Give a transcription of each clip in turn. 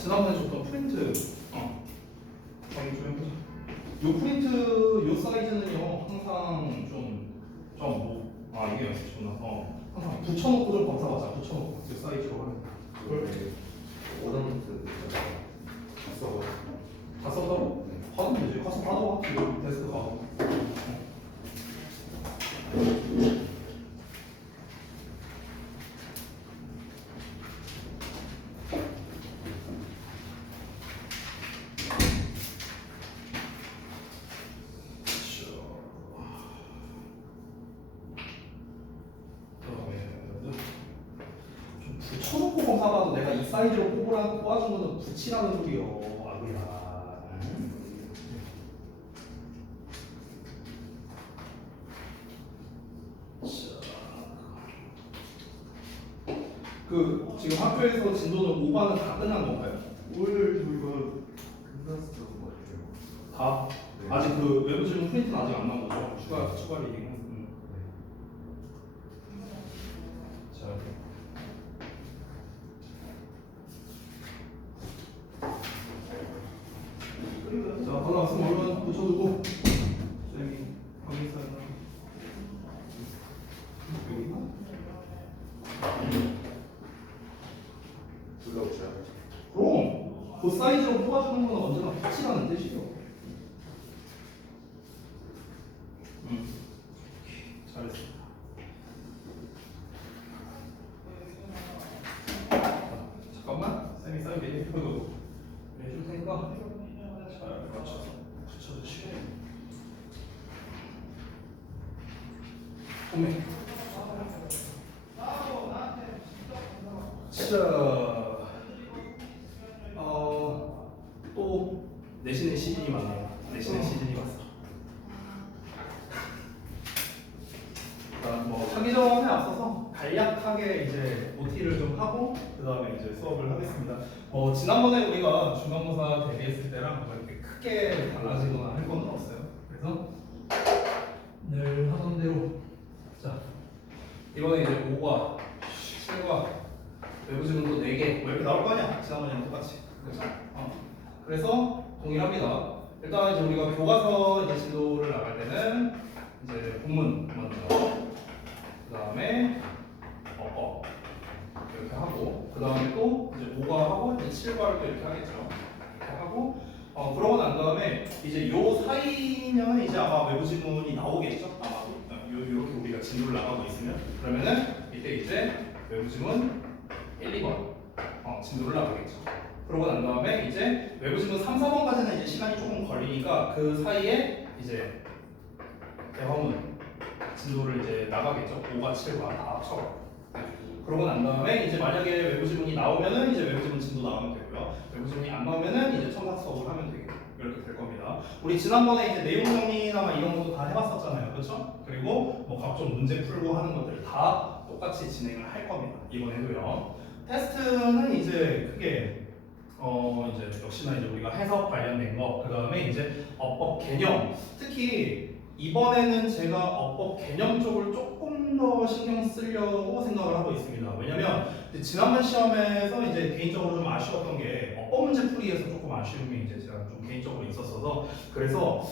지난번에 줬던 프린트 확인 좀 해보자. 요 프린트 요 사이즈는요 항상 이게 항상 붙여놓고 좀 검사하자. 붙여놓고 요 사이즈로 하면 그걸 오던트 다 써보자고? 받으면 되지. 가서 받아와. 지금 데스크 가서. 붙여놓고 검사봐도 내가 이 사이즈로 뽑아준 거는 붙이라는 소리요. 아구야. 그 지금 학교에서 진도는 5반은 다 끝난 건가요? 올 저희가 끝났었던 것 같아요. 다? 네. 아직 그 외부 질문 프린트는 아직 안 나온 거죠? 추가 리딩은? 자, 올라왔으면 얼른 붙여두고 쌤이 확인사나 여기나? 둘다 오셔야 그럼 그 사이즈로 뽑아주는 건 언제나 붙이라는 뜻이요. 잘했어. 잠깐만, 쌤이 사인 메뉴 표도 내줄 테니까 잘 맞춰서 붙여주시고. 오메. 자, 또 내신의 시즌이 왔네요. 내신의 시즌이 왔어. 뭐 하기 전에 앞서서 간략하게 이제 OT를 좀 하고 그 다음에 이제 수업을 하겠습니다. 지난번에 우리가 중간고사 대비했을 때랑 뭐 이렇게 크게 달라지거나 할 건 없어요. 그래서 늘 하던 대로 자 이번에 이제 5과 7과 외부 질문도 4개 뭐 이렇게 나올 거 아니야? 지난번이랑 똑같이. 그렇죠? 그래서 동일합니다. 일단 이제 우리가 교과서 이제 진도를 나갈 때는 이제 본문 먼저 그 다음에 이렇게 하고 그 다음에 또 이제 5과 하고 이제 7과를 또 이렇게 하겠죠. 이렇게 하고 그러고 난 다음에 이제 요 사이면 이제 아마 외부 지문이 나오겠죠. 아마 이렇게 우리가 진도를 나가고 있으면 그러면은 이때 이제 외부 지문 1, 2번 진도를 나가겠죠. 그러고 난 다음에 이제 외부 지문 3, 4번까지는 이제 시간이 조금 걸리니까 그 사이에 이제 대화문 진도를 이제 나가겠죠. 5과 7과 다 합쳐서. 그러고 난 다음에 이제 만약에 외부 지문이 나오면은 이제 외부 지문 진도 나가면 되고요. 외부 지문이 안 나오면은 이제 첨삭 수업을 하면 되겠죠. 이렇게 될 겁니다. 우리 지난번에 이제 내용 정리나 막 이런 것도 다 해봤었잖아요. 그렇죠? 그리고 뭐 각종 문제 풀고 하는 것들 다 똑같이 진행을 할 겁니다. 이번에도요. 테스트는 이제 크게 이제 역시나 이제 우리가 해석 관련된 거, 그 다음에 이제 어법 개념, 특히 이번에는 제가 어법 개념 쪽을 조금 더 신경 쓰려고 생각을 하고 있습니다. 왜냐면 지난번 시험에서 이제 개인적으로 좀 아쉬웠던 게 어법 문제 풀이에서 조금 아쉬움이 이제 제가 좀 개인적으로 있었어서 그래서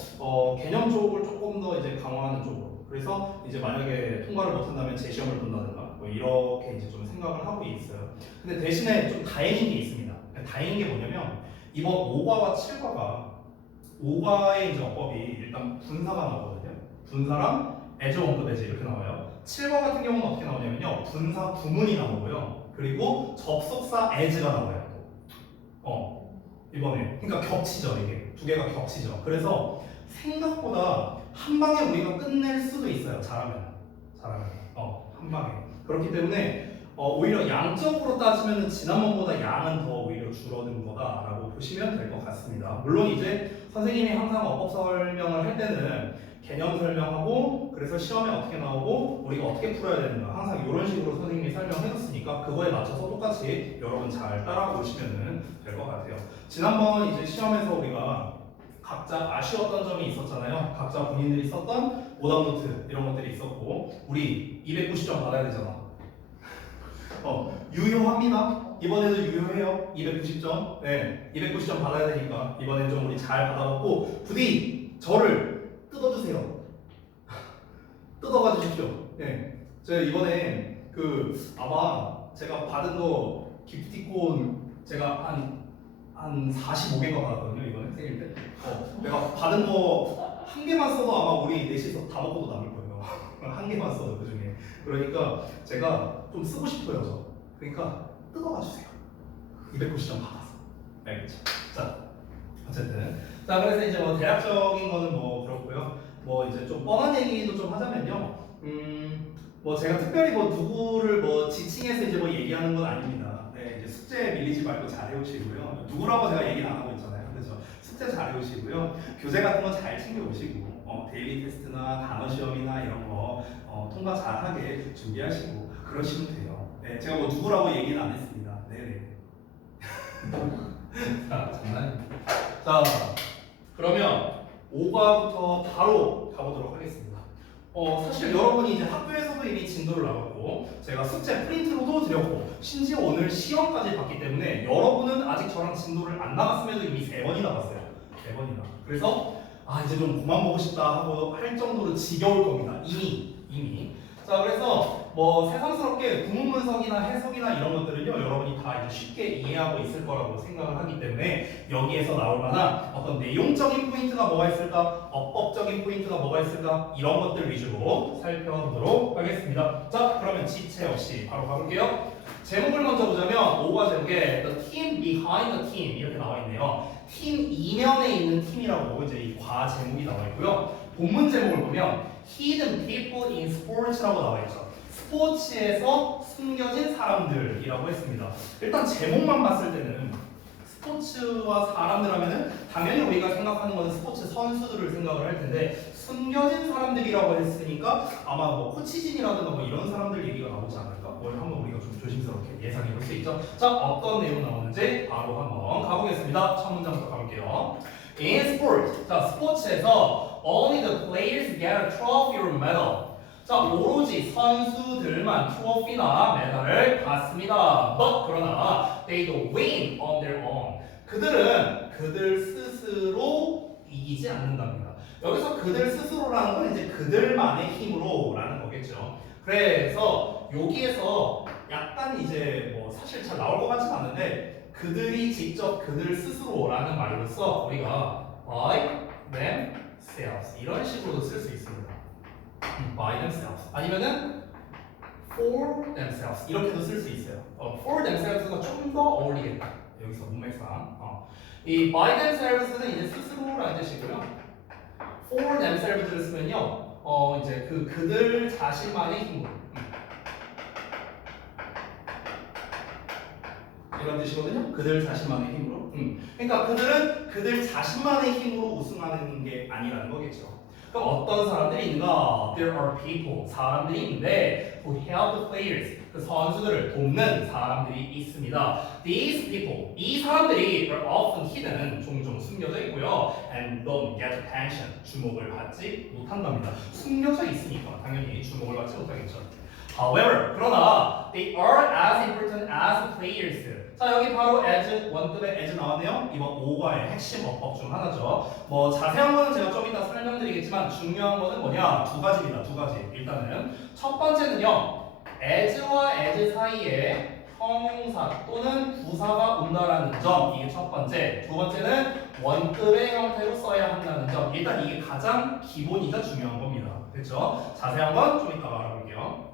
개념 쪽을 조금 더 이제 강화하는 쪽으로. 그래서 이제 만약에 통과를 못한다면 재시험을 본다든가 뭐 이렇게 이제 좀 생각을 하고 있어요. 근데 대신에 좀 다행인 게 있습니다. 다행인 게 뭐냐면 이번 5과와 7과가 5과의 이제 어법이 일단 분사가 나오거든요. 분사랑 as, 원급, as 이렇게 나와요. 7과 같은 경우는 어떻게 나오냐면요. 분사 구문이 나오고요. 그리고 접속사 as가 나와요. 이번에 그러니까 겹치죠. 이게 두 개가 겹치죠. 그래서 생각보다 한 방에 우리가 끝낼 수도 있어요. 잘하면 한 방에. 그렇기 때문에 오히려 양적으로 따지면 지난번보다 양은 더 오히려 줄어든 거다라고 보시면 될 것 같습니다. 물론 이제 선생님이 항상 어법 설명을 할 때는 개념 설명하고 그래서 시험에 어떻게 나오고 우리가 어떻게 풀어야 되는가 항상 이런 식으로 선생님이 설명해줬으니까 그거에 맞춰서 똑같이 여러분 잘 따라오시면 될 것 같아요. 지난번 이제 시험에서 우리가 각자 아쉬웠던 점이 있었잖아요. 각자 본인들이 썼던 오답노트 이런 것들이 있었고 우리 290점 받아야 되잖아. 유효합니다. 이번에도 유효해요. 290점. 네, 290점 받아야 되니까 이번엔 좀 우리 잘 받아먹고 부디 저를 뜯어주세요. 뜯어가 주십시오. 네, 제가 이번에 아마 제가 받은 거 기프티콘 제가 한 45개가 받았거든요. 이번에 생일 때. 내가 받은 거 한 개만 써도 아마 우리 넷이서 다 먹고도 남을 거예요. 한 개만 써도 그 중에. 그러니까 제가 좀 쓰고 싶어요. 저. 그러니까 뜯어가 주세요. 290점 받아서. 알겠죠? 자, 어쨌든. 자, 그래서 이제 뭐 대략적인 거는 뭐 그렇고요. 뭐 이제 좀 뻔한 얘기도 좀 하자면요. 뭐 제가 특별히 뭐 누구를 뭐 지칭해서 이제 뭐 얘기하는 건 아닙니다. 네, 이제 숙제 밀리지 말고 잘 해오시고요. 누구라고 제가 얘기는 안 하고 있잖아요. 그렇죠? 숙제 잘 해오시고요. 교재 같은 거 잘 챙겨 오시고, 데일리 테스트나 단어 시험이나 이런 거 통과 잘하게 준비하시고 그러시면 돼요. 네, 제가 뭐 누구라고 얘기는 안 했습니다. 네네. 자, 장난입니다. 자, 그러면 5과부터 바로 가보도록 하겠습니다. 사실 여러분이 이제 학교에서도 이미 진도를 나갔고 제가 숙제 프린트로도 드렸고 심지어 오늘 시험까지 봤기 때문에 여러분은 아직 저랑 진도를 안 나갔음에도 이미 3번이나 봤어요. 3번이나. 그래서 이제 좀 그만 보고 싶다 하고 할 정도로 지겨울 겁니다. 이미. 자, 그래서 뭐 새삼스럽게 구문 분석이나 해석이나 이런 것들은요 여러분이 다 이제 쉽게 이해하고 있을 거라고 생각을 하기 때문에 여기에서 나올 만한 어떤 내용적인 포인트가 뭐가 있을까, 어법적인 포인트가 뭐가 있을까 이런 것들 위주로 살펴보도록 하겠습니다. 자, 그러면 지체 없이 바로 가볼게요. 제목을 먼저 보자면 5과 제목에 The team behind the team 이렇게 나와 있네요. 팀 이면에 있는 팀이라고 이제 이 과 제목이 나와 있고요. 본문 제목을 보면 Hidden people in sports라고 나와 있죠. 스포츠에서 숨겨진 사람들이라고 했습니다. 일단 제목만 봤을 때는 스포츠와 사람들 하면은 당연히 우리가 생각하는 것은 스포츠 선수들을 생각을 할 텐데 숨겨진 사람들이라고 했으니까 아마 뭐 코치진이라든가 뭐 이런 사람들 얘기가 나오지 않을까? 뭘 한번 우리가 좀 조심스럽게 예상해 볼 수 있죠. 자, 어떤 내용 나오는지 바로 한번 가보겠습니다. 첫 문장부터 가볼게요. In sport, 자 스포츠에서 only the players get a trophy or medal. 자, 오로지 선수들만 트로피나 메달을 받습니다. But 그러나 they don't win on their own. 그들은 그들 스스로 이기지 않는답니다. 여기서 그들 스스로라는 건 이제 그들만의 힘으로라는 거겠죠. 그래서 여기에서 약간 이제 뭐 사실 잘 나올 것 같진 않은데 그들이 직접 그들 스스로라는 말로써 우리가 by themselves 이런 식으로도 쓸 수 있습니다. by themselves 아니면은 for themselves 이렇게도 쓸 수 있어요. for themselves가 좀 더 어울리겠다. 여기서 문맥상 이 by themselves는 이제 스스로라는 뜻이고요. for themselves를 쓰면요, 이제 그들 자신만의 힘으로 이런 뜻이거든요. 그들 자신만의 힘으로. 그러니까 그들은 그들 자신만의 힘으로 우승하는 게 아니라는 거겠죠. 그럼 어떤 사람들이 있는가? There are people, 사람들이 있는데 who help the players, 그 선수들을 돕는 사람들이 있습니다. These people, 이 사람들이 are often hidden, 종종 숨겨져 있고요. And don't get attention, 주목을 받지 못한답니다. 숨겨져 있으니까 당연히 주목을 받지 못하겠죠. However, 그러나 they are as important as the players. 자, 여기 바로 as, 원급의 as 나왔네요. 이번 5과의 핵심 어법 중 하나죠. 뭐 자세한 거는 제가 좀 이따 설명드리겠지만 중요한 거는 뭐냐? 두 가지입니다. 두 가지. 일단은 첫 번째는요. as와 as 사이에 형용사 또는 부사가 온다라는 점. 이게 첫 번째. 두 번째는 원급의 형태로 써야 한다는 점. 일단 이게 가장 기본이자 중요한 겁니다. 그렇죠? 자세한 건 좀 이따 알아볼게요.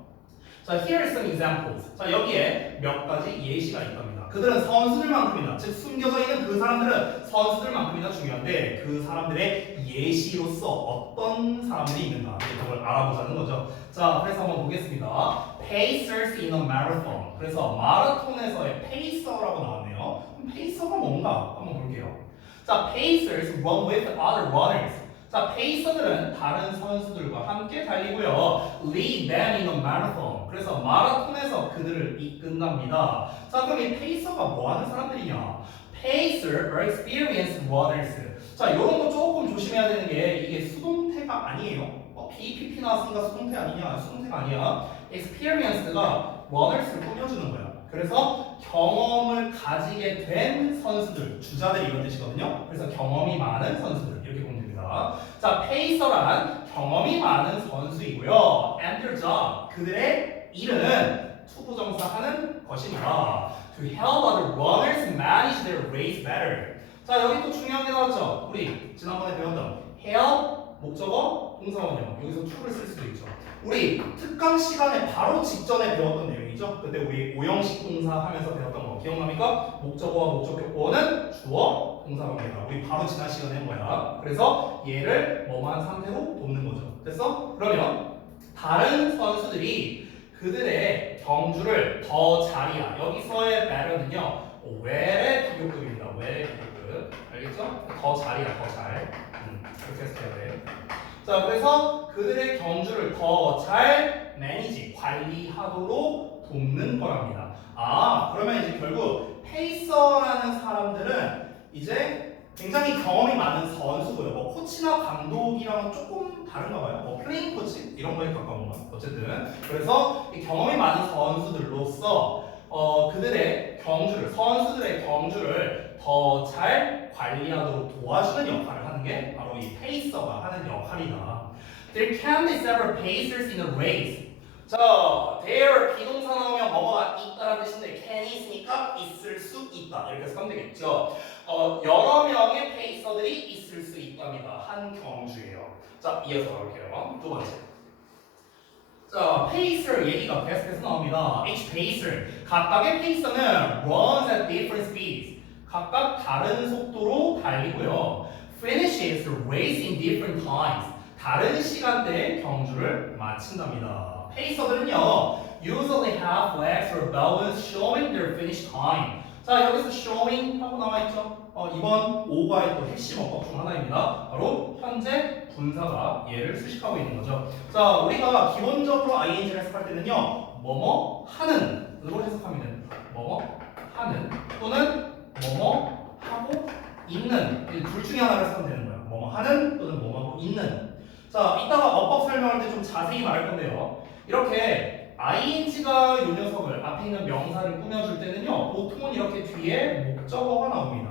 자, here are some examples. 자, 여기에 몇 가지 예시가 있답니다. 그들은 선수들만큼이나, 즉 숨겨져 있는 그 사람들은 선수들만큼이나 중요한데 그 사람들의 예시로서 어떤 사람들이 있는가 그걸 알아보자는 거죠. 자, 그래서 한번 보겠습니다. Pacers in a marathon. 그래서 마라톤에서의 페이서라고 나왔네요. 그럼 페이서가 뭔가 한번 볼게요. 자, Pacers run with other runners. 자, 페이서들은 다른 선수들과 함께 달리고요. Lead them in a marathon. 그래서 마라톤에서 그들을 이끈답니다. 자, 그럼 이 페이서가 뭐 하는 사람들이냐? Pacer are experienced runners. 자, 이런 거 조금 조심해야 되는 게 이게 수동태가 아니에요. BPP 나왔으니까 수동태 아니냐? 수동태가 아니야. Experienced가 runners를 꾸며주는 거야. 그래서 경험을 가지게 된 선수들, 주자들이 이런 뜻이거든요. 그래서 경험이 많은 선수들 이렇게 보면 됩니다. 자, 페이서란 경험이 많은 선수이고요. And their job, 그들의 일은 투부정사하는 것입니다. To help other runners manage their race better. 자, 여기 또 중요한 게 나왔죠. 우리 지난번에 배웠던 help 목적어 동사원형 여기서 to를 쓸 수도 있죠. 우리 특강 시간에 바로 직전에 배웠던 내용이죠. 그때 우리 오형식 동사 하면서 배웠던 거 기억납니까? 목적어와 목적격보어는 주어 동사관계다. 우리 바로 지난 시간에 한 거야. 그래서 얘를 뭐만 상태로 돕는 거죠. 됐어? 그러면 다른 선수들이 그들의 경주를 더 잘이야. 여기서의 better는요 where의 비교급입니다. where의 비교급. 알겠죠? 더 잘이야. 더 잘. 이렇게 해서 해야 돼. 자, 그래서 그들의 경주를 더 잘 매니지, 관리하도록 돕는 거랍니다. 아, 그러면 이제 결국 페이서라는 사람들은 이제 굉장히 경험이 많은 선수고요. 뭐 코치나 감독이랑은 조금 다른가 봐요. 뭐 플레잉 코치 이런 거에 가까운 거. 어쨌든 그래서 이 경험이 많은 선수들로서 그들의 경주를 선수들의 경주를 더 잘 관리하도록 도와주는 역할을 하는 게 바로 이 페이서가 하는 역할이다. There can be several pacers in a race. 자, there 비동사 나오면 뭐가 있다라는 뜻인데 can이 있으니까 있을 수 있다 이렇게 해서 하면 되겠죠. 여러 명의 페이서들이 있을 수 있답니다. 한 경주예요. 자, 이어서 가볼게요. 두 번째. 자, 페이서 얘기가 계속해서 나옵니다. Each pacer 각각의 페이서는 runs at different speeds. 각각 다른 속도로 달리고요. Finishes the race in different times. 다른 시간대에 경주를 마친답니다. 페이서들은요, usually have flags or balloons showing their finish time. 자, 여기서 showing 하고 나와있죠. 이번 5과의 또 핵심 어법 중 하나입니다. 바로 현재 분사가 얘를 수식하고 있는 거죠. 자, 우리가 기본적으로 ing를 해석할 때는요, 뭐뭐 하는으로 해석하면 됩니다. 뭐뭐 하는 또는 뭐뭐 하고 있는 둘 중에 하나를 쓰면 되는 거예요. 뭐뭐 하는 또는 뭐뭐 하고 있는. 자, 이따가 어법 설명할 때 좀 자세히 말할 건데요. 이렇게 ing가 요 녀석을 앞에 있는 명사를 꾸며줄 때는요, 보통은 이렇게 뒤에 목적어가 나옵니다.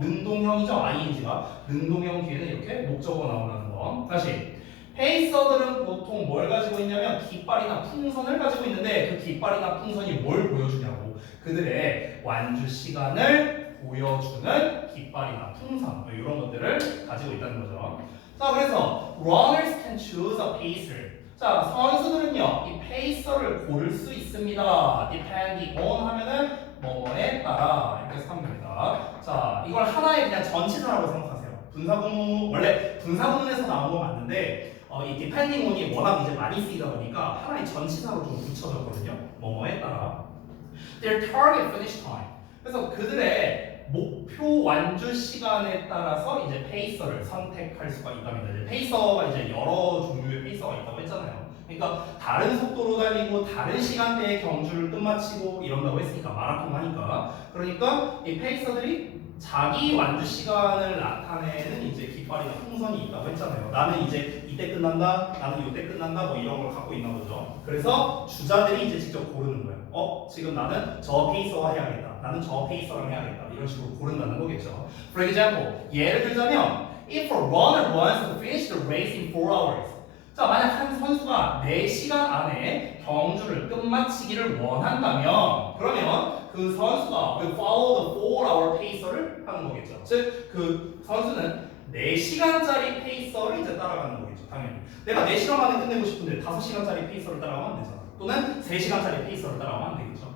능동형이죠, ing가. 능동형 뒤에는 이렇게 목적어가 나온다는 거. 다시. 페이서들은 보통 뭘 가지고 있냐면 깃발이나 풍선을 가지고 있는데 그 깃발이나 풍선이 뭘 보여주냐고. 그들의 완주 시간을 보여주는 깃발이나 풍선 이런 것들을 가지고 있다는 거죠. 자, 그래서 runners can choose a pacer. 자, 선수들은요 이 페이서를 고를 수 있습니다. depending on 하면은 뭐뭐에 따라 이렇게 해서 하면 됩니다. 자, 이걸 하나의 그냥 전치사라고 생각하세요. 분사구문 원래 분사구문에서 나온 건 맞는데 이 depending on이 워낙 이제 많이 쓰이다 보니까 하나의 전치사로 좀 붙여졌거든요. 뭐뭐에 따라. Their target finish time. 그래서 그들의 목표 완주 시간에 따라서 이제 페이서를 선택할 수가 있답니다. 이제 페이서가 이제 여러 종류의 페이서가 있다고 했잖아요. 그러니까 다른 속도로 달리고 다른 시간대에 경주를 끝마치고 이런다고 했으니까 마라톤 하니까. 그러니까 이 페이서들이 자기 완주 시간을 나타내는 이제 깃발이나 풍선이 있다고 했잖아요. 나는 이제 이때 끝난다, 나는 이때 끝난다, 뭐 이런 걸 갖고 있나 보죠. 그래서 주자들이 이제 직접 고르는 거예요. 지금 나는 저 페이서와 해야겠다, 나는 저 페이서랑 해야겠다, 이런 식으로 고른다는 거겠죠. For example, 예를 들자면, if a runner wants to finish the race in 4 hours. 자, 만약 한 선수가 4시간 안에 경주를 끝마치기를 원한다면, 그러면 그 선수가 will follow the 4-hour pacer를 하는 거겠죠. 즉, 그 선수는 4시간짜리 페이서를 이제 따라가는 거겠죠. 당연히. 내가 4시간 만에 끝내고 싶은데 5시간짜리 페이서를 따라가면 안 되잖아. 또는 3시간짜리 페이서를 따라가면 안 되겠죠.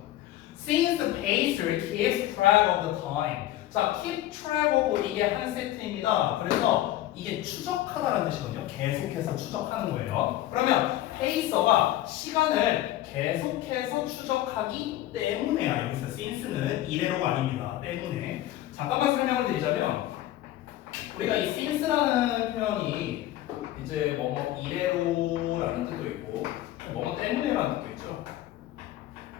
Since the pacer keeps track of the time. 자, keep track of 이게 한 세트입니다. 그래서 이게 추적하다라는 뜻이거든요. 계속해서 추적하는 거예요. 그러면 페이서가 시간을 계속해서 추적하기 때문에 여기서 since는 이래로가 아닙니다. 때문에. 잠깐만 설명을 드리자면 우리가 이 since라는 표현이 이제 뭐뭐 이래로라는 뜻도 있고 뭐뭐 때문에라는 뜻도 있죠.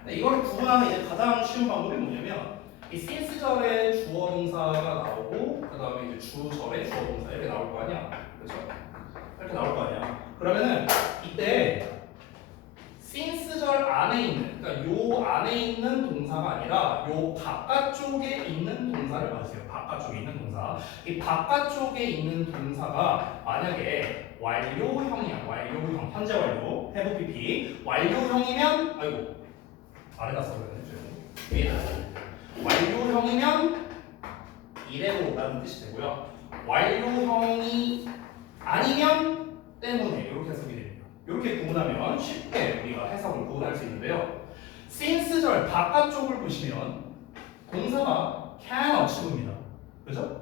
근데 이걸 구분하는 이제 가장 쉬운 방법이 뭐냐면 이 since 절에 주어 동사가 나오고 그 다음에 이제 주 절에 주어 동사 이렇게 나올 거 아니야, 그렇죠? 이렇게 나올 거 아니야. 그러면은 이때 since since절 안에 있는, 그러니까 요 안에 있는 동사가 아니라 요 바깥쪽에 있는 동사를 봐주세요. 바깥쪽에 있는 동사. 이 바깥쪽에 있는 동사가 만약에 완료형이야. 완료형. 현재 완료. have pp. 완료형이면 아이고 아래다 써버렸네. 위에다. 완료형이면 이래로라는 뜻이 되고요. 완료형이 아니면 때문에 이렇게 해석이 됩니다. 이렇게 구분하면 쉽게 우리가 해석을 구분할 수 있는데요. since절 바깥쪽을 보시면 동사가 can 어치고입니다. 그죠?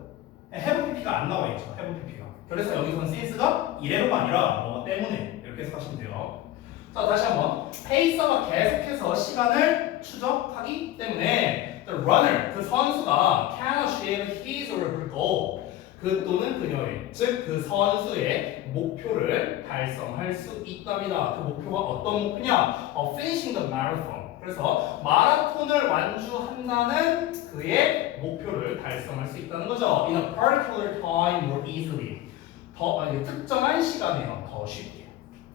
have pp가 안 나와 있죠. have pp가. 그래서 여기서는 since가 이래로가 아니라 뭐가 때문에 이렇게 해석하시면 돼요. 자, 다시 한번 페이서가 계속해서 시간을 추적하기 때문에 the runner, 그 선수가 can achieve his or her goal, 그 또는 그녀의, 즉 그 선수의 목표를 달성할 수 있답니다. 그 목표가 어떤 목표냐? finishing the marathon. 그래서 마라톤을 완주한다는 그의 목표를 달성할 수 있다는 거죠. In a particular time more easily. 더 특정한 시간에요. 더 쉽게.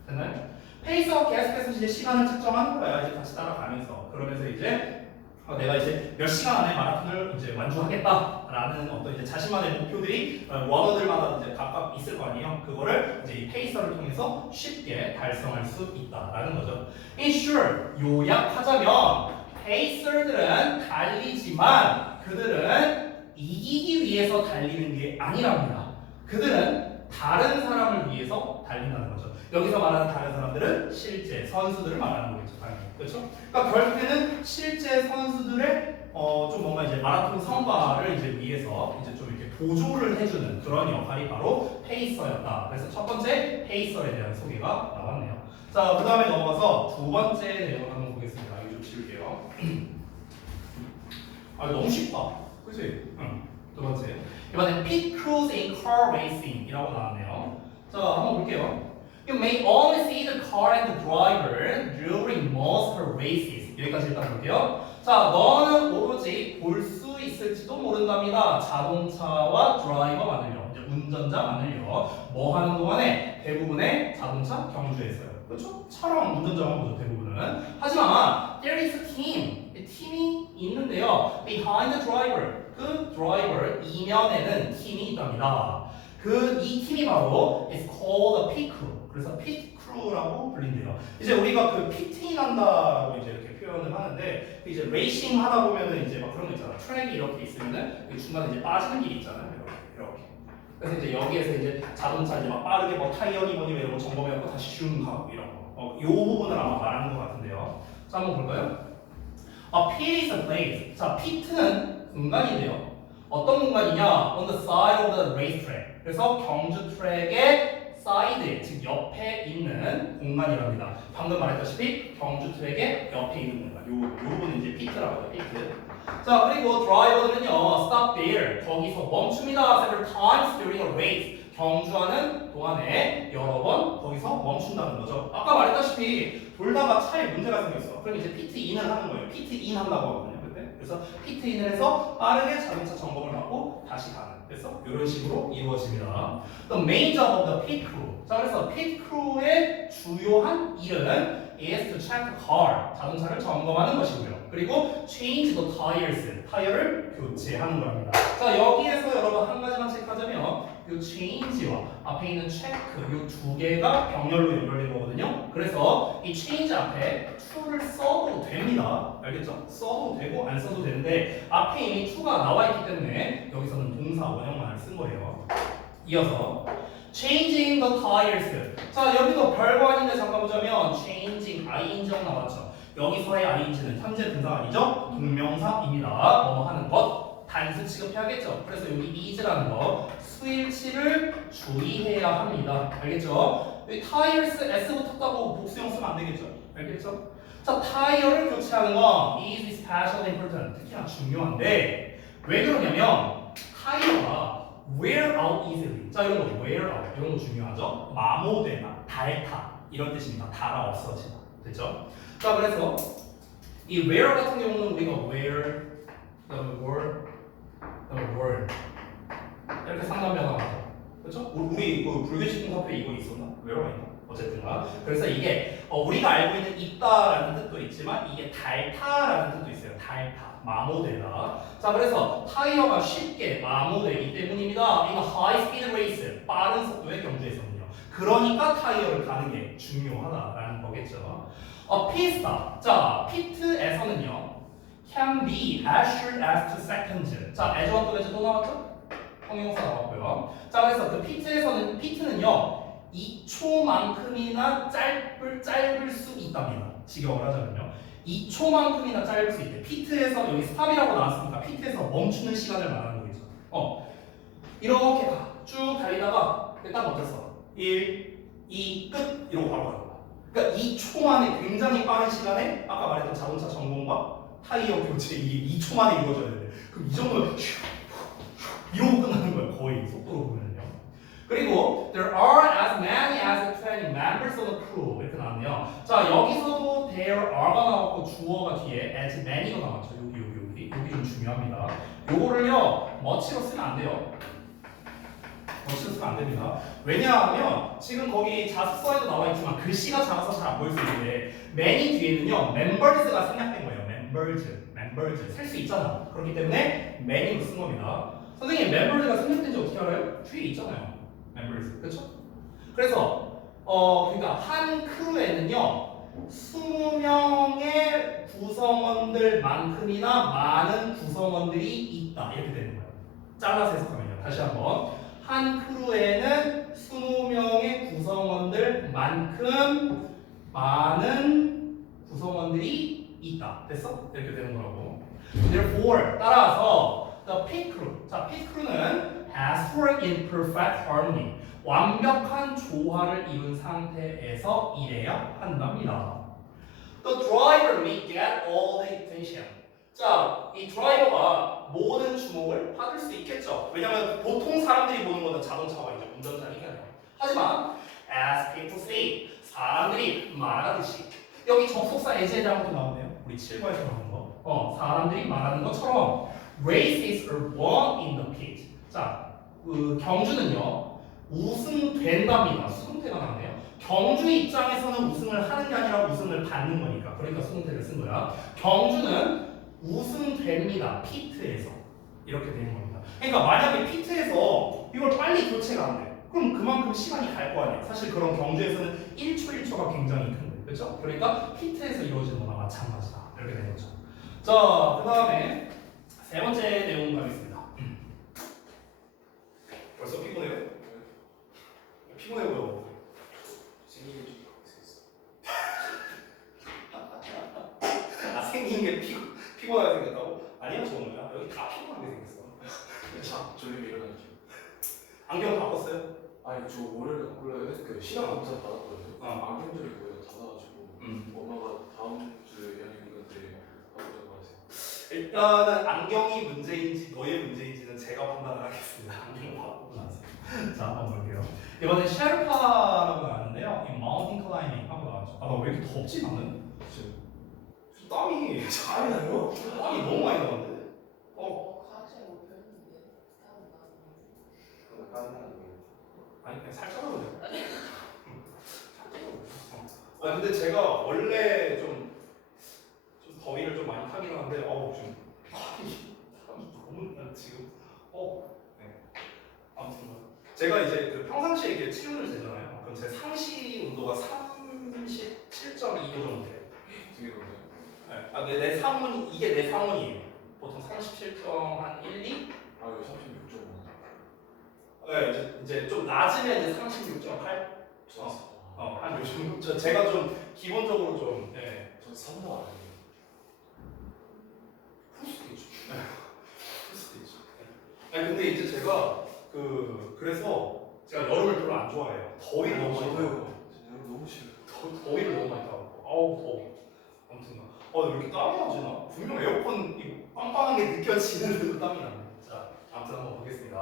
됐나요? 페이서가 계속해서 이제 시간을 측정하는 거야. 이제 같이 따라가면서. 그러면서 이제 내가 이제 몇 시간 안에 마라톤을 이제 완주하겠다라는 어떤 이제 자신만의 목표들이 러너들마다 이제 각각 있을 거 아니에요. 그거를 이제 이 페이서를 통해서 쉽게 달성할 수 있다라는 거죠. In short, 요약하자면 페이서들은 달리지만 그들은 이기기 위해서 달리는 게 아니랍니다. 그들은 다른 사람을 위해서 달린다는 거죠. 여기서 말하는 다른 사람들은 실제 선수들을 말하는 거겠죠, 당연히. 그렇죠? 그러니까 결국에는 실제 선수들의 좀 뭔가 이제 마라톤 성과를 이제 위해서 이제 좀 이렇게 보조를 해주는 그런 역할이 바로 페이서였다. 그래서 첫 번째 페이서에 대한 소개가 나왔네요. 자, 그 다음에 넘어가서 두 번째 내용 한번 보겠습니다. 이거 좀 지울게요. 아, 너무 쉽다. 그치? 응. 두 번째. 이번엔 pit crews in car racing 이라고 나왔네요. 자, 한번 볼게요. You may only see the car and the driver during most races. 여기까지 일단 볼게요. 자, 너는 오로지 볼 수 있을지도 모른답니다. 자동차와 드라이버만을요. 이제 운전자만을요. 뭐 하는 동안에 대부분의 자동차 경주에서요. 그렇죠? 차랑 운전자만 보죠, 대부분은. 하지만 there is a team. 팀이 있는데요. Behind the driver. 그 드라이버 이면에는 팀이 있답니다. 이 팀이 바로 is called a pit crew. 그래서 pit crew라고 불린대요. 이제 우리가 그 피팅 한다라고 이제 이렇게 표현을 하는데 이제 레이싱 하다 보면은 이제 막 그런 거 있잖아. 트랙이 이렇게 있으면은 그 중간에 이제 빠지는 길이 있잖아요. 이렇게. 그래서 이제 여기에서 이제 자동차 이제 막 빠르게 뭐 타이어니 뭐니 이런 거 점검해갖고 다시 슝 가고 이런 거. 이 부분을 아마 말하는 것 같은데요. 자, 한번 볼까요? A pit is a place. 자, pit는 공간인데요. 어떤 공간이냐? On the side of the racetrack. 그래서 경주 트랙의 사이드에, 즉 옆에 있는 공간이랍니다. 방금 말했다시피 경주 트랙의 옆에 있는 공간. 요 부분은 이제 피트라고 하죠. 피트. 자, 그리고 드라이버들은요, stop there. 거기서 멈춥니다. Several times during a race. 경주하는 동안에 여러 번 거기서 멈춘다는 거죠. 아까 말했다시피 돌다가 차에 문제가 생겼어. 그럼 이제 피트 인을 하는 거예요. 피트 인 한다고 하거든요. 그래서 피트 인을 해서 빠르게 자동차 점검을 받고 다시 가는. 그래서 이런 식으로 이루어집니다. The main job of the pit crew. 자, 그래서 pit crew의 주요한 일은 is to check the car. 자동차를 점검하는 것이고요. 그리고 change the tires. 타이어를 교체하는 겁니다. 자, 여기에서 여러분 한 가지만 체크하자면 이 change와 앞에 있는 check 이 두 개가 병렬로 연결된 거거든요. 그래서 이 change 앞에 to를 써도 됩니다. 알겠죠? 써도 되고 안 써도 되는데 앞에 이미 to가 나와 있기 때문에 여기서는 동사 원형만을 쓴 거예요. 이어서 changing the tires. 자, 여기도 별거 아닌데 잠깐 보자면 changing ing형 나왔죠. 여기서의 ing는 현재 분사 아니죠? 동명사입니다. 뭐 하는 것. 단수 취급해야겠죠. 그래서 여기 is라는 거 수일치를 주의해야 합니다. 알겠죠? 여기 tires s 붙었다고 복수형 쓰면 안 되겠죠. 알겠죠? 자, 타이어를 교체하는 건 is especially important. 특히나 중요한데 왜 그러냐면 타이어가 wear out easily. 자, 이런 거 wear out 이런 거 중요하죠. 마모되다, 닳다 이런 뜻입니다. 닳아 없어지다. 됐죠? 자, 그래서 이 wear 같은 경우는 우리가 wear, 그다음에 word 이렇게 상담 변화가 나죠. 그렇죠? 우리 그 불교식 공사표에 이거 있었나? wear가 있나? 어쨌든가. 그래서 이게 우리가 알고 있는 있다라는 뜻도 있지만 이게 닳다라는 뜻도 있어요. 닳다, 마모되다. 자, 그래서 타이어가 쉽게 마모되기 때문입니다. 이거 high speed race, 빠른 속도의 경주에서는요. 그러니까 타이어를 가는 게 중요하다라는 거겠죠. 피스타. 자, 피트에서는요. can be as short as 2 seconds. 자, as 원급에서 또 나왔죠? 형용사 나왔고요. 자, 그래서 그 피트는요. 2초만큼이나 짧을 수 있답니다. 직역을 하자면요. 2초만큼이나 짧을 수 있대. 피트에서 여기 스탑이라고 나왔으니까 피트에서 멈추는 시간을 말하는 거겠죠. 이렇게 쭉 달리다가 딱 멈췄어. 1, 2, 끝 이러고 바로 가는 거야. 그러니까 2초 만에 굉장히 빠른 시간에 아까 말했던 자동차 점검과 타이어 교체 이게 2초 만에 이루어져야 되는데 그럼 이 정도면 이러고 끝나는 거예요. 거의 속도로 보면요. 그리고 there are as many as 20 members of the crew 이렇게 나왔네요. 자, 여기서도 there are가 나왔고 주어가 뒤에 as many가 나왔죠. 여기 좀 중요합니다. 요거를요 much로 쓰면 안 돼요. much로 쓰면 안 됩니다. 왜냐하면 지금 거기 자습서에도 나와 있지만 글씨가 작아서 잘 안 보일 수 있는데 many 뒤에는요 members가 생략된 거예요. members 셀 수 있잖아. 그렇기 때문에 many로 쓴 겁니다. 선생님 members가 생략된지 어떻게 알아요? 뒤에 있잖아요. members 그렇죠? 그래서 그러니까 한 크루에는요 20명의 구성원들만큼이나 많은 구성원들이 있다 이렇게 되는 거예요. 잘라서 해석하면요. 다시 한번 한 크루에는 20명의 구성원들만큼 많은 구성원들이 있다. 됐어? 이렇게 되는 거라고. Therefore 따라서 the pit crew. 자, pit crew는 has worked in perfect harmony. 완벽한 조화를 이룬 상태에서 일해야 한답니다. The driver may get all the attention. 자, 이 드라이버가 모든 주목을 받을 수 있겠죠. 왜냐하면 보통 사람들이 보는 거는 자동차와 이제 운전자니까요. 하지만 as people say, 사람들이 말하듯이 여기 접속사 as라고도 나오네요. 우리 7과에서 나온 거. 사람들이 말하는 것처럼 races are won in the pit. 자, 그 경주는요 우승된답니다. 수동태가 나오네요. 경주 입장에서는 우승을 하는 게 아니라 우승을 받는 거니까. 그러니까 수동태를 쓴 거야. 경주는 우승됩니다. 피트에서. 이렇게 되는 겁니다. 그러니까 만약에 피트에서 이걸 빨리 교체가 안 돼. 그럼 그만큼 시간이 갈 거 아니에요. 사실 그런 경주에서는 1초 1초가 굉장히 큰 거예요. 그렇죠? 그러니까 피트에서 이루어지는 거나 마찬가지다. 이렇게 되는 거죠. 자, 그 다음에 세 번째 내용 가겠습니다. 벌써 피곤해요? 피곤해 보여. 생일이 좀 있어. 생긴 게 피곤하게 생겼다고? 아니야, 저는요. 여기 다 피곤하게 생겼어. 자, 졸리면 일어나죠. 안경 바꿨어요? 아니, 저 월요일에 바꾸려고 했 그 시간 검사 받았거든요. 어. 안경들이 거의 다 닫아가지고 엄마가 다음 주에 연휴 있는데 바꾸자고 하세요. 일단은 안경이 문제인지 너의 문제인지는 제가 판단을 하겠습니다. 안경 바꾸고 나서. 자, 한번 볼게요. 이번엔 셰르파라고 나왔는데요. 이 마운틴 클라이밍 하고 나왔죠. 아, 나 왜 이렇게 덥지 나는? 지금 땀이 나요? 땀이 너무 많이 나는데. 가시에 못 폈는데 아니 그냥 살짝 하면 돼. 아 근데 제가 원래 좀 더위를 좀 많이 타긴 하는데 좀 땀이 너무 나 지금 네. 아무튼 제가 이제 그 평상시에 이렇게 체온을 재잖아요. 그럼 제 상시 온도가 37.2도 정도 돼요. 되게 좋네요. 네. 아, 내 상온 이게 내 상온이에요. 보통 37.1, 2? 아, 이거 36.5. 네, 이제 좀 낮으면 이제 36.8. 한 요즘 제가 좀 기본적으로 좀 전 3도 안 해요. 풀 수도 있죠. 풀 수도 있죠. 아니 근데 이제 제가 그래서 제가 여름을 별로 안 좋아해요. 더위를 너무 많이 타요. 여러분 너무 싫어요. 더위를 너무 많이 타고. 더워. 아무튼 왜 이렇게 땀이 나지 나? 분명 에어컨 이거 빵빵한 게 느껴지는데도 땀이 나네. 자, 아무튼 한번 보겠습니다.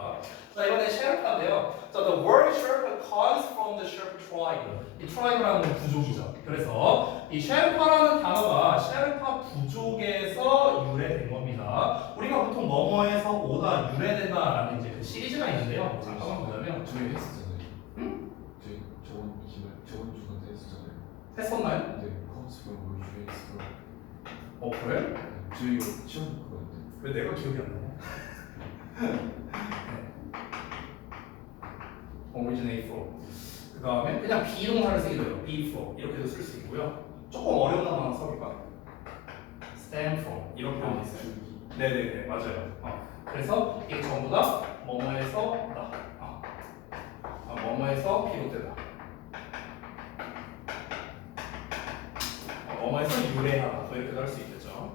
자, 이번엔 셰르파인데요. 자, the word Sherpa comes from the Sherpa tribe. 이 tribe라는 건 부족이죠. 그래서 이 셰르파라는 단어가 셰르파 부족에서 유래된 겁니다. 우리가 보통 뭐뭐에서 오다 유래된다라는 이제 그 시리즈가 있는데요. 잠깐만 보자면 저희 했었잖아요. 응? 저희 저번 기말 저번 주간에 했었잖아요. 했었나요? 근데 카운스가 뭐 유행했어. 그래? 저희 이거 시험 그거였는데. 왜 내가 기억이 안 나냐? originate from. 그 다음에 그냥 비동사를 쓰기도 해요. be from 이렇게도 쓸 수 있고요. 조금 어려운 단어 하나 써볼까? stem from 이런 표현이 있어요. 네네네 맞아요. 그래서 이게 전부 다 뭐뭐에서 나. 뭐뭐에서 비롯되다. 뭐뭐에서 유래하다. 뭐 이렇게도 할 수 있겠죠.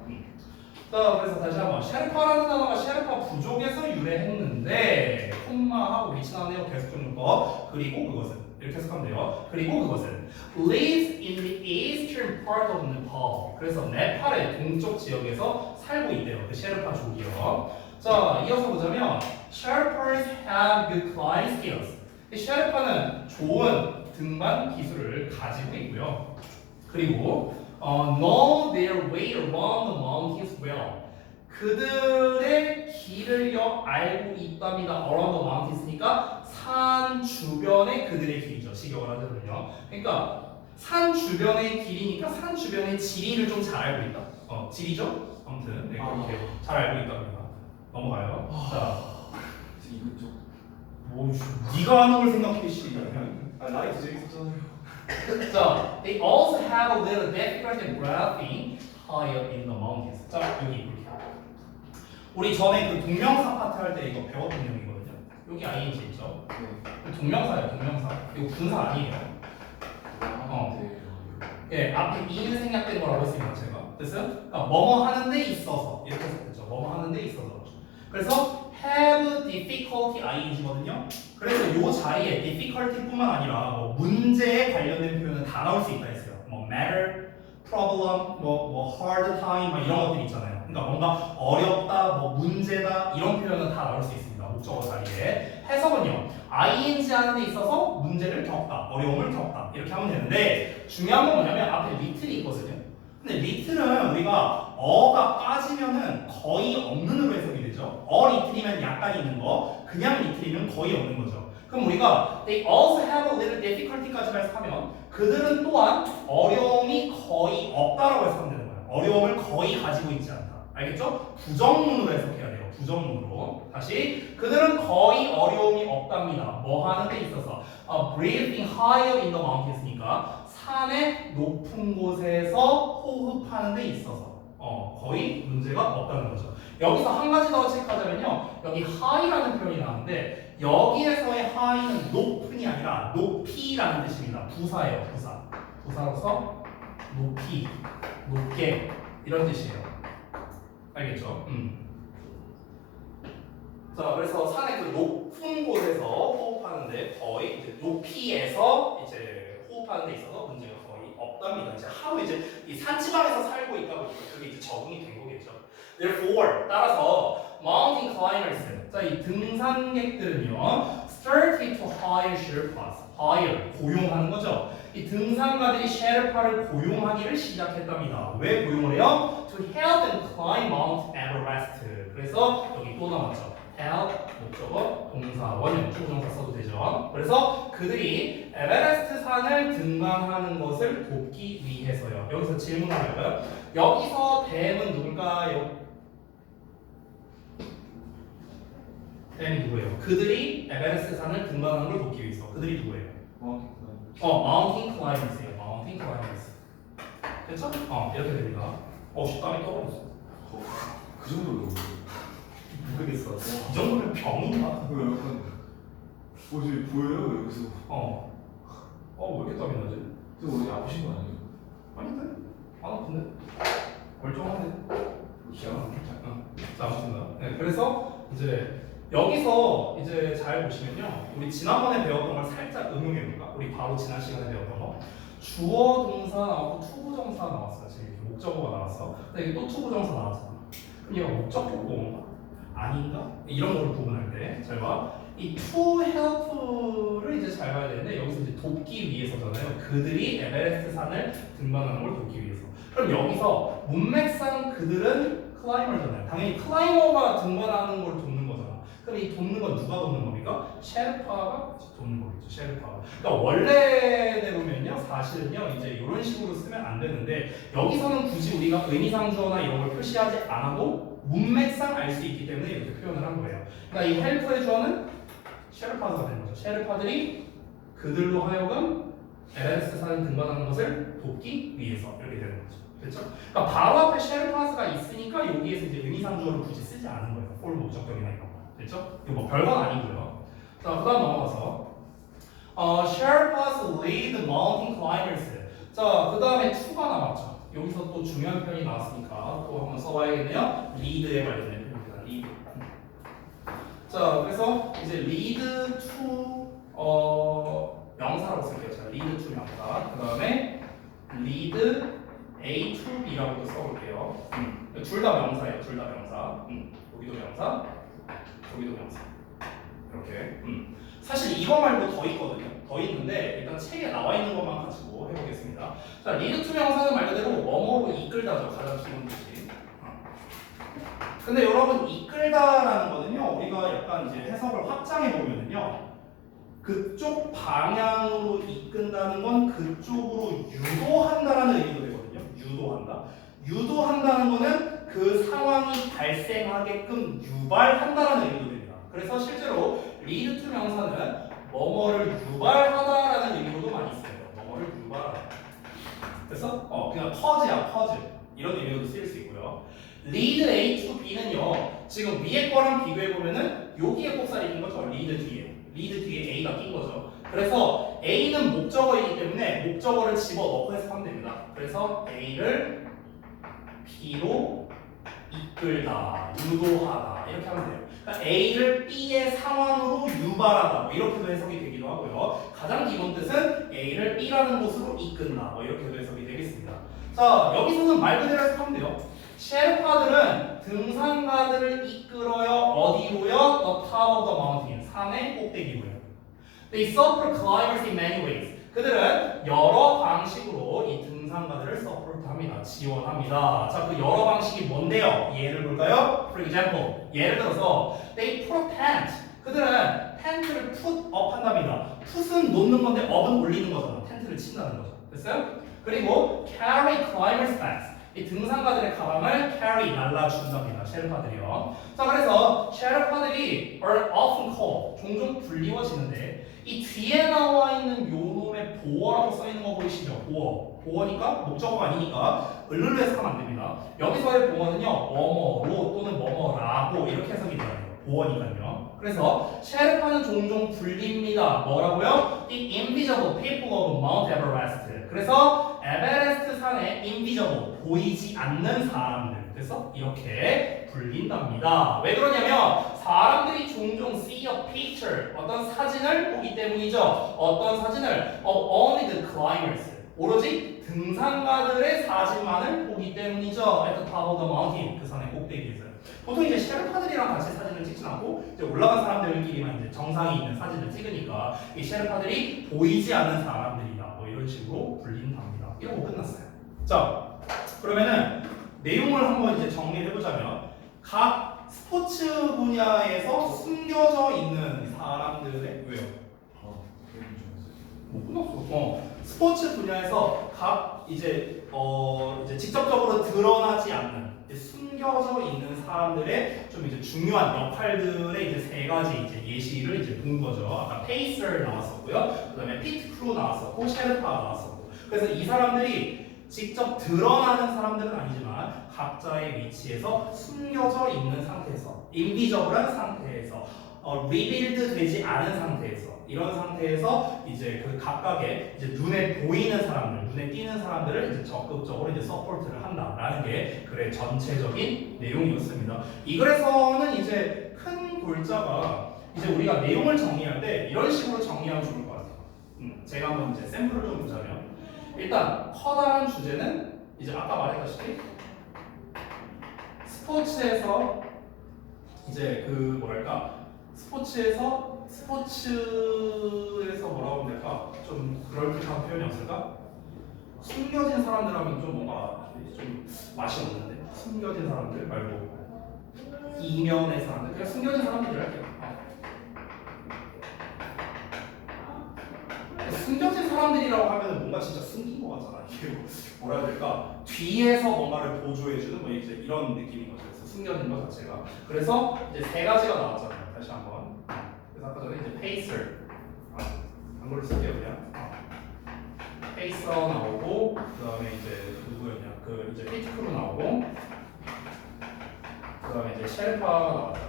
자, 그래서 다시 한번 셰르파라는 단어가 셰르파 부족에서 유래했는데 콤마하고 위치나네요. 계속적용법. 그리고 그것은 이렇게 해석하면 돼요. 그리고 그것은 lives in the eastern part of Nepal. 그래서 네팔의 동쪽 지역에서 살고 있대요. 그 셰르파족이요. 자, 이어서 보자면 Sherpas have good climbing skills. 이 셰르파는 좋은 등반 기술을 가지고 있고요. 그리고 know their way around the mountains well. 그들의 길을요 알고 있답니다. around the mountains니까 산 주변의 그들의 길이죠. 직역을 하자면요. 그러니까 산 주변의 길이니까 산 주변의 지리를 좀 잘 알고 있다. 지리죠? 아무튼 네, 그렇게 잘 알고 있답니다. 넘어가요. 자, 이거 좀. 뭐 네가 하는 걸 생각해 씨. 라이트 재밌었잖아요. 자, they also have a little difficulty in breathing higher in the mountains. 자, 여기 볼게요. 우리 전에 그 동명사 파트 할 때 이거 배웠던 내용이거든요. 여기 ing 있죠? 네. 동명사예요, 동명사. 이거 분사 아니에요. 예, 앞에 이는 생략된 거라고 했습니다, 제가. 뜻은 그러니까 뭐뭐 하는 데 있어서 이렇게 해석했죠. 뭐뭐 하는 데 있어서. 그래서 have difficulty ing거든요. 그래서 이 자리에 difficulty뿐만 아니라 뭐 문제에 관련된 표현은 다 나올 수 있다 했어요. 뭐 matter, problem, 뭐 hard time 막 이런 것들이 있잖아요. 그러니까 뭔가 어렵다, 뭐 문제다 이런 표현은 다 나올 수 있습니다. 목적어 자리에. 해석은요. ing 하는 데 있어서 문제를 겪다, 어려움을 겪다 이렇게 하면 되는데 중요한 건 뭐냐면 앞에 little이 있거든요. 근데 little은 우리가 어가 빠지면은 거의 없는으로 해석이 되죠. little이면 약간 있는 거, 그냥 little이면 거의 없는 거죠. 그럼 우리가 they also have a little difficulty까지 해석하면 그들은 또한 어려움이 거의 없다라고 해석하면 되는 거예요. 어려움을 거의 가지고 있지 않다. 알겠죠? 부정문으로 해석해야 돼요. 부정문으로. 다시 그들은 거의 어려움이 없답니다. 뭐 하는 데 있어서 breathing higher in the mountains니까 산의 높은 곳에서 호흡하는 데 있어서 거의 문제가 없다는 거죠. 여기서 한 가지 더 체크하자면요. 여기 high라는 표현이 나오는데 여기에서의 high는 높은이 아니라 높이라는 뜻입니다. 부사예요. 부사. 부사로서 높이, 높게 이런 뜻이에요. 알겠죠? 자, 그래서 산의 그 높은 곳에서 호흡하는데 거의 이제 높이에서 이제 호흡하는 데 있어서 문제가 거의 없답니다. 이제 하루 이제 이 산지방에서 살고 있다 보니까 그게 이제 적응이 된 거겠죠. Therefore, 따라서 mountain climbers, 자, 이 등산객들은요, started to hire Sherpas, hire, 고용하는 거죠. 이 등산가들이 셰르파를 고용하기를 시작했답니다. 왜 고용을 해요? To help them climb Mount Everest. 그래서 여기 또 나왔죠. help, 목적어, 동사, 원형, 주동사 써도 되죠. 그래서 그들이 에베레스트 산을 등반하는 것을 돕기 위해서요. 여기서 질문을 할까요? 여기서 them은 누굴까요? them이 누구예요? 그들이 에베레스트 산을 등반하는 걸 돕기 위해서. 그들이 누구예요? mountain climbers예요. mountain climbers. 됐죠? 이렇게 됩니다. 땀이 떨어졌어. 그 정도로. 모르겠어. 이 정도면 병인가? 그 약간 옷이 보여요 여기서. 왜 이렇게 땀이 나지? 저 어디 아프신 거 아니에요? 아닌데? 안 아픈데? 멀쩡한데? 자, 아무튼 네, 그래서 이제 여기서 이제 잘 보시면요, 우리 지난번에 배웠던 걸 살짝 응용해볼까? 우리 바로 지난 시간에 배웠던 거. 주어 동사 나왔고 투부정사 나왔어요. 지금 이렇게 목적어가 나왔어. 근데 이게 또 투부정사 나왔잖아. 그럼 얘가 목적 보고인가? 아닌가? 이런 거를 구분할 때 잘 봐. 이 to help를 이제 잘 봐야 되는데 여기서 이제 돕기 위해서잖아요. 그들이 에베레스트 산을 등반하는 걸 돕기 위해서. 그럼 여기서 문맥상 그들은 클라이머잖아요. 당연히 클라이머가 등반하는 걸 돕는 거잖아. 그럼 이 돕는 건 누가 돕는 겁니까? 셰르파가 돕는 거겠죠. 셰르파가. 그러니까 원래대로면요, 사실은요, 이제 이런 식으로 쓰면 안 되는데 여기서는 굳이 우리가 의미상주어나 이런 걸 표시하지 않아도 문맥상 알 수 있기 때문에 이렇게 표현을 한 거예요. 그러니까 이 헬프의 주어는 셰르파가 되는 거죠. 셰르파들이 그들로 하여금 에베레스트 산을 등반하는 것을 돕기 위해서 이렇게 되는 거죠. 그렇죠? 그러니까 바로 앞에 셰르파스가 있으니까 여기에서 이제 의미상주어를 굳이 쓰지 않은 거예요. 폴 목적격이나 이런 거. 그렇죠? 이거 뭐 별건 아니고요. 자, 그다음 넘어가서 Sherpas lead mountain climbers. 자, 그다음에 to가 남았죠. 여기서 또 중요한 표현이 나왔으니까 또 한번 써봐야겠네요. lead에 관련된 표현입니다. lead. 자, 그래서 이제 lead to 명사라고 쓸게요. 자, lead to 명사. 그다음에 lead A to B라고도 써볼게요. 둘 다 명사예요. 둘 다 명사. 여기도 명사, 여기도 명사. 이렇게. 사실 이거 말고 더 있거든요. 더 있는데 일단 책에 나와 있는 것만 가지고 해보겠습니다. 자, lead to 명사는 말 그대로 뭐뭐로 이끌다죠. 가장 기본 뜻이. 근데 여러분 이끌다라는 거는요. 우리가 약간 이제 해석을 확장해 보면은요. 그쪽 방향으로 이끈다는 건 그쪽으로 유도한다라는 의미도 되거든요. 유도한다. 유도한다는 거는 그 상황이 발생하게끔 유발한다라는 의미도 됩니다. 그래서 실제로 lead to 명사는 뭐뭐를 유발하다라는 의미로도 많이 써요. 뭐뭐를 유발하다. 그래서 그냥 퍼즈야, 퍼즈. 이런 의미로도 쓰일 수 있고요. lead A to B는요. 지금 위에 거랑 비교해 보면은 여기에 꼽살이 낀 거죠. lead 뒤에. lead 뒤에 A가 낀 거죠. 그래서 A는 목적어이기 때문에 목적어를 집어넣고 해석하면 됩니다. 그래서 A를 B로 이끌다, 유도하다 이렇게 하면 돼요. 그러니까 A를 B의 상황으로 유발하다 뭐 이렇게도 해석이 되기도 하고요. 가장 기본 뜻은 A를 B라는 곳으로 이끈다 뭐 이렇게도 해석이 되겠습니다. 자, 여기서는 말 그대로 해석하면 돼요. 셰르파들은 등산가들을 이끌어요. 어디로요? The top of the mountain. 산의 꼭대기로요. They support climbers in many ways. 그들은 여러 방식으로 이 등산가들을 support합니다. 지원합니다. 자, 그 여러 방식이 뭔데요? 예를 볼까요? For example, 예를 들어서 they put a tent. 그들은 텐트를 put up 한답니다. put은 놓는 건데 up은 올리는 거잖아. 텐트를 친다는 거죠. 됐어요? 그리고 carry climbers bags. 이 등산가들의 가방을 carry 날라준답니다. 셰르파들이요. 자, 그래서 셰르파들이 are often called 종종 불리워지는데 이 뒤에 나와 있는 요 놈의 보어라고 써 있는 거 보이시죠? 보어. 보어니까 목적어가 아니니까 을룰루 해석하면 안 됩니다. 여기서의 보어는요 뭐뭐로 또는 뭐뭐라고 이렇게 해석이 돼요. 보어니까요. 그래서 셰르파는 종종 불립니다. 뭐라고요? The invisible people of Mount Everest. 그래서 에베레스트 산의 invisible 보이지 않는 사람들. 그래서 이렇게 불린답니다. 왜 그러냐면 사람들이 종종 see a picture 어떤 사진을 보기 때문이죠. 어떤 사진을 of only the climbers 오로지 등산가들의 사진만을 보기 때문이죠. At the top of the mountain 그 산의 꼭대기에서요. 보통 이제 셰르파들이랑 같이 사진을 찍진 않고 이제 올라간 사람들끼리만 이제 정상에 있는 사진을 찍으니까 이 셰르파들이 보이지 않는 사람들이다. 뭐 이런 식으로 불린답니다. 이러고 끝났어요. 자, 그러면은 내용을 한번 이제 정리를 해보자면 각 스포츠 분야에서 숨겨져 있는 사람들의 왜요? 뭐 끝났어. 스포츠 분야에서 각 이제 직접적으로 드러나지 않는 이제 숨겨져 있는 사람들의 좀 이제 중요한 역할들의 이제 세 가지 이제 예시를 이제 본 거죠. 아까 페이서 나왔었고요. 그다음에 피트 크루 나왔었고 셰르파 나왔었고. 그래서 이 사람들이 직접 드러나는 사람들은 아니지만 각자의 위치에서 숨겨져 있는 상태에서 인비저블한 상태에서 리빌드 되지 않은 상태에서 이런 상태에서 이제 그 각각의 이제 눈에 보이는 사람들, 눈에 띄는 사람들을 이제 적극적으로 이제 서포트를 한다라는 게 글의 전체적인 내용이었습니다. 이 글에서는 이제 큰 골자가 이제 우리가 내용을 정리할 때 이런 식으로 정리하면 좋을 것 같아요. 제가 한번 이제 샘플을 좀 보자면 일단 커다란 주제는 이제 아까 말했다시피 스포츠에서 이제 그 뭐랄까 스포츠에서 뭐라고 하면 될까? 좀 그럴듯한 표현이 없을까? 숨겨진 사람들 하면 좀 뭔가 좀 맛이 없는데 숨겨진 사람들 말고 이면의 사람들 그냥 숨겨진 사람들을 할게요. 숨겨진 사람들이라고 하면 뭔가 진짜 숨긴 거 같잖아. 이게 뭐라 해야 될까? 뒤에서 뭔가를 보조해주는 뭐 이제 이런 느낌인 거죠. 그래서 숨겨진 것 자체가. 그래서 이제 세 가지가 나왔잖아요. 다시 한번. 그래서 아까 전에 이제 페이스 한글로 쓸게요 그냥. 페이서 나오고 그다음에 이제 누구였냐? 그 이제 피트크루 나오고 그다음에 이제 쉘파가 나왔잖아.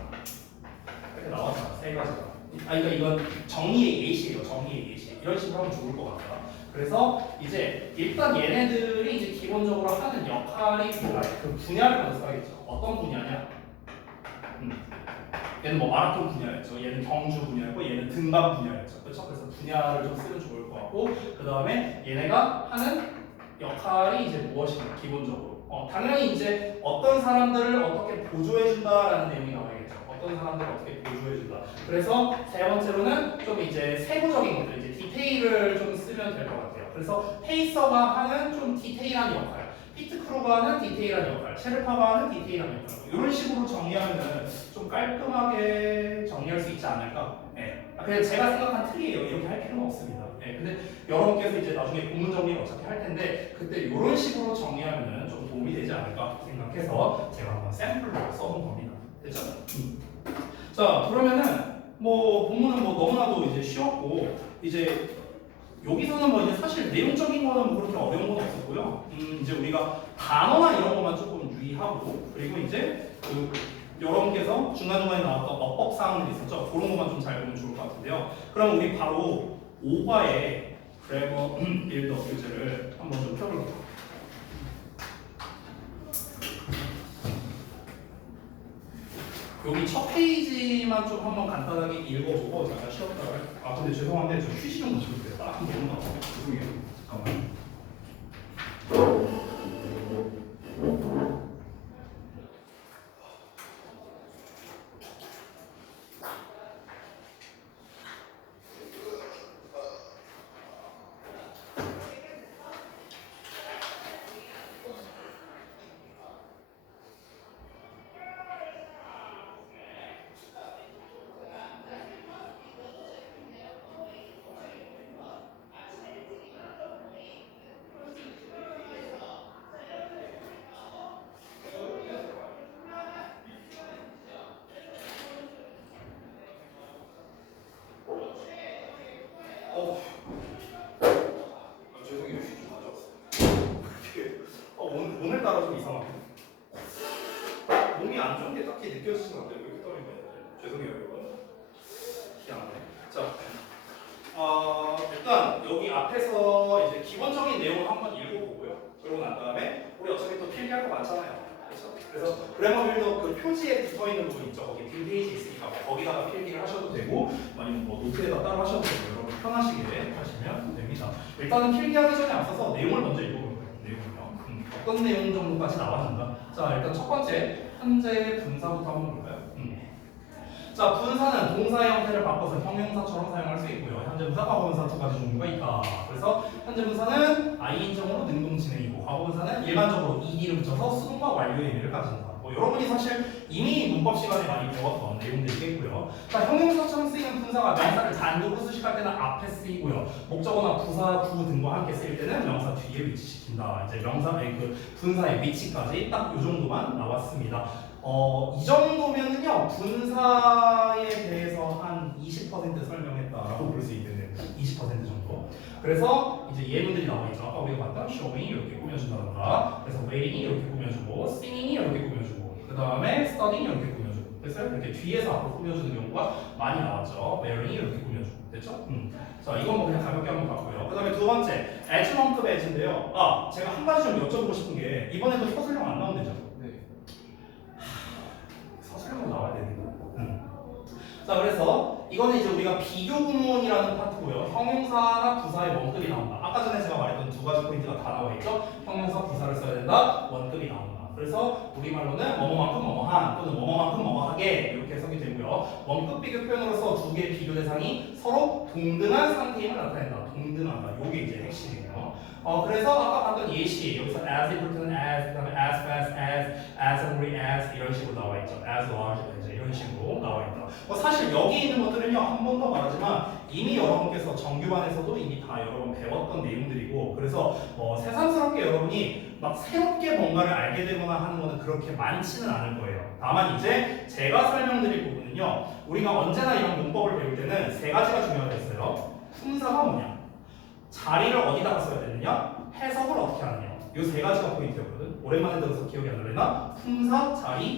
이렇게 나왔잖아. 세 가지가. 그러니까 이건 정의의 예시예요. 정의의 예시. 이런 식으로 하면 좋을 것 같다. 그래서 이제 일단 얘네들이 이제 기본적으로 하는 역할이 그 분야를 먼저 써야겠죠. 어떤 분야냐? 얘는 뭐 마라톤 분야였죠. 얘는 경주 분야였고 얘는 등반 분야였죠. 그렇죠? 그래서 분야를 좀 쓰면 좋을 것 같고 그 다음에 얘네가 하는 역할이 이제 무엇인가 기본적으로. 당연히 이제 어떤 사람들을 어떻게 보조해준다라는 내용이 나와야겠죠. 어떤 사람들을 어떻게 보조해준다. 그래서 세 번째로는 좀 이제 세부적인 것들, 이제 디테일을 좀 쓰면 될 것 같아요. 그래서 페이서가 하는 좀 디테일한 역할, 피트크루가 하는 디테일한 역할, 셰르파가 하는 디테일한 역할. 이런 식으로 정리하면은 좀 깔끔하게 정리할 수 있지 않을까? 네. 그냥 제가 생각한 틀이에요. 이렇게 할 필요는 없습니다. 네. 근데 여러분께서 이제 나중에 본문 정리를 어차피 할 텐데 그때 이런 식으로 정리하면은 좀 도움이 되지 않을까 생각해서 제가 한번 샘플로 써본 겁니다. 됐죠? 자, 그러면은 뭐 본문은 뭐 너무나도 이제 쉬웠고 이제 여기서는 뭐 이제 사실 내용적인 거는 뭐 그렇게 어려운 건 없었고요. 이제 우리가 단어나 이런 것만 조금 유의하고 그리고 이제 그 여러분께서 중간중간에 나왔던 어법 사항들이 있었죠. 그런 것만 좀 잘 보면 좋을 것 같은데요. 그럼 우리 바로 5과의 그래머 빌더 교재를 한번 좀 펴볼게요. 여기 첫 페이지만 좀 한번 간단하게 읽어보고 잠깐 쉬었다가 근데 죄송한데 저 휴식 좀 주세요. 딱한 번 나와. 죄송해요. 잠깐만. 죄송해요. 휴식 좀 가져왔어요. 오늘따라 좀 이상하네. 몸이 안 좋은 게 딱히 느껴지진 않는데 왜 이렇게 떨리는 거예요? 죄송해요 여러분. 희한하네. 자, 일단 여기 앞에서 이제 기본적인 내용을 한번 읽어보고요. 그러고 난 다음에 우리 어차피 또 필기할 거 많잖아요. 그렇죠? 그래서 그래머 빌더 그 표지에 붙어 있는 부분 있죠. 거기 빈 페이지 있으니까 거기다가 필기를 하셔도 되고 아니면 뭐 노트에다 따로 하셔도 되고 여러분 편하시게 하시면 됩니다. 일단은 필기하기 전에 앞서서 내용을 먼저 읽어볼 거예요. 내용을요. 어떤 내용 정도까지 나와준다. 자, 일단 첫 번째 현재 분사부터 한번 볼까요? 자, 분사는 동사의 형태를 바꿔서 형용사처럼 사용할 수 있고요. 현재 분사, 과거 분사 두 가지 종류가 있다. 그래서 현재 분사는 IN정으로 능동 진행이고 과거 분사는 일반적으로 ED를 붙여서 수동과 완료의 의미를 가진다. 여러분이 사실 이미 문법 시간에 많이 배웠던 내용들이겠고요. 자, 형용사처럼 쓰이는 분사가 명사를 단독으로 수식할 때는 앞에 쓰이고요. 목적어나 부사, 구 등과 함께 쓰일 때는 명사 뒤에 위치시킨다. 이제 명사의 그 분사의 위치까지 딱 이 정도만 나왔습니다. 이 정도면은요 분사에 대해서 한 20% 설명했다라고 볼 수 있겠네요. 20% 정도. 그래서 이제 예문들이 나와 있죠. 아까 우리가 봤던 showing이 이렇게 꾸며준다던가, 그래서 waiting이 이렇게 꾸며주고, singing이 이렇게 꾸며주고, 그 다음에 studying이 이렇게 꾸며주고, 그래서 이렇게 뒤에서 앞으로 꾸며주는 경우가 많이 나왔죠. wearing이 이렇게 꾸며주고, 됐죠? 자, 이건 뭐 그냥 가볍게 한번 봤고요. 그 다음에 두 번째, adjunctive as인데요. 제가 한 가지 좀 여쭤보고 싶은 게 이번에도 서술형 안 나온대죠? 서술형 나와야 되는데. 자, 그래서 이거는 이제 우리가 비교 구문이라는 파트고요. 형용사나 부사의 원급이 나온다. 아까 전에 제가 말했던 두 가지 포인트가 다 나와 있죠. 형용사, 부사를 써야 된다. 원급이 나온다. 그래서 우리말로는 뭐뭐만큼 뭐뭐한 또는 뭐뭐만큼 뭐뭐하게 이렇게 해석이 되고요. 그래서 원급 비교 표현으로서 두 개의 비교 대상이 서로 동등한 상태임을 나타낸다. 동등하다. 요게 이제 핵심이에요. 그래서 아까 봤던 예시 여기서 as important as, 그다음에 as fast as hungry as 이런 식으로 나와 있죠. as large as 이런 식으로 나와 있다. 사실 여기 있는 것들은요 한 번 더 말하지만 이미 여러분께서 정규반에서도 이미 다 여러 번 배웠던 내용들이고 그래서 새삼스럽게 여러분이 막 새롭게 뭔가를 알게 되거나 하는 거는 그렇게 많지는 않을 거예요. 다만 이제 제가 설명드릴 부분은요 우리가 언제나 이런 문법을 배울 때는 세 가지가 중요하다 했어요. 품사가 뭐냐, 자리를 어디다가 써야 되느냐, 해석을 어떻게 하느냐. 이 세 가지가 포인트였거든. 오랜만에 들어서 기억이 안 나려나? 품사, 자리,